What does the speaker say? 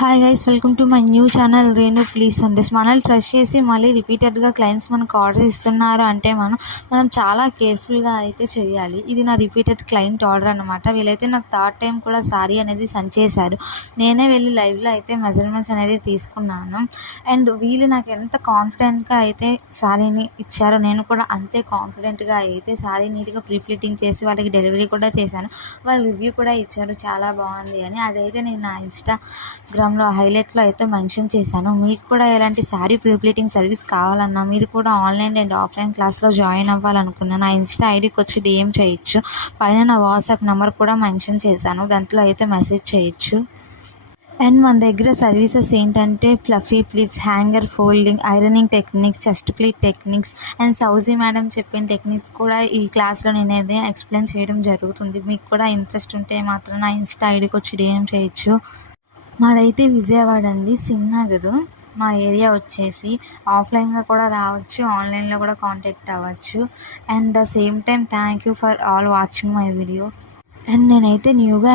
Hi guys, welcome to my new channel Renu please Sandesh. మనల్ని trust చేసి మళ్ళీ రిపీటెడ్గా క్లయింట్స్ మనకు ఆర్డర్ ఇస్తున్నారు అంటే మనం చాలా కేర్ఫుల్గా అయితే చేయాలి. ఇది నా రిపీటెడ్ క్లయింట్ ఆర్డర్ అనమాట. వీళ్ళైతే నాకు థర్డ్ టైం కూడా సారీ అనేది సెండ్ చేశారు. నేనే వెళ్ళి లైవ్లో అయితే మెజర్మెంట్స్ అనేది తీసుకున్నాను. అండ్ వీళ్ళు నాకు ఎంత కాన్ఫిడెంట్గా అయితే సారీని ఇచ్చారో నేను కూడా అంతే కాన్ఫిడెంట్గా అయితే సారీ నీట్గా ప్రీప్లీటింగ్ చేసి వాళ్ళకి డెలివరీ కూడా చేశాను. వాళ్ళు రివ్యూ కూడా ఇచ్చారు, చాలా బాగుంది అని. అదైతే నేను నా ఇన్స్టాగ్రామ్లో హైలైట్లో అయితే మెన్షన్ చేశాను. మీకు కూడా ఎలాంటి శారీ ప్రీప్లీటింగ్ సర్వీస్ కావాలన్నా మీరు కూడా ఆన్లైన్ అండ్ ఆఫ్లైన్ క్లాస్లో జాయిన్ అవ్వాలనుకున్నా నా ఇన్స్టా ఐడికి వచ్చి డిఎం చేయొచ్చు. పైన నా వాట్సాప్ నెంబర్ కూడా మెన్షన్ చేశాను, దాంట్లో అయితే మెసేజ్ చేయొచ్చు. అండ్ మన దగ్గర సర్వీసెస్ ఏంటంటే fluffy pleats, hanger folding, ironing techniques, chest pleat techniques and Sauji madam చెప్పిన టెక్నిక్స్ కూడా ఈ క్లాస్లో నేనైతే ఎక్స్ప్లెయిన్ చేయడం జరుగుతుంది. మీకు కూడా ఇంట్రెస్ట్ ఉంటే మాత్రం నా ఇన్స్టా ఐడికి వచ్చి డిఎం చేయొచ్చు. మాదైతే విజయవాడ అండి, సింగ్నగర్. మా ఏరియా వచ్చేసి ఆఫ్లైన్గా కూడా రావచ్చు, ఆన్లైన్లో కూడా కాంటాక్ట్ అవ్వచ్చు. And the same time thank you for all watching my video. And నేనైతే న్యూగా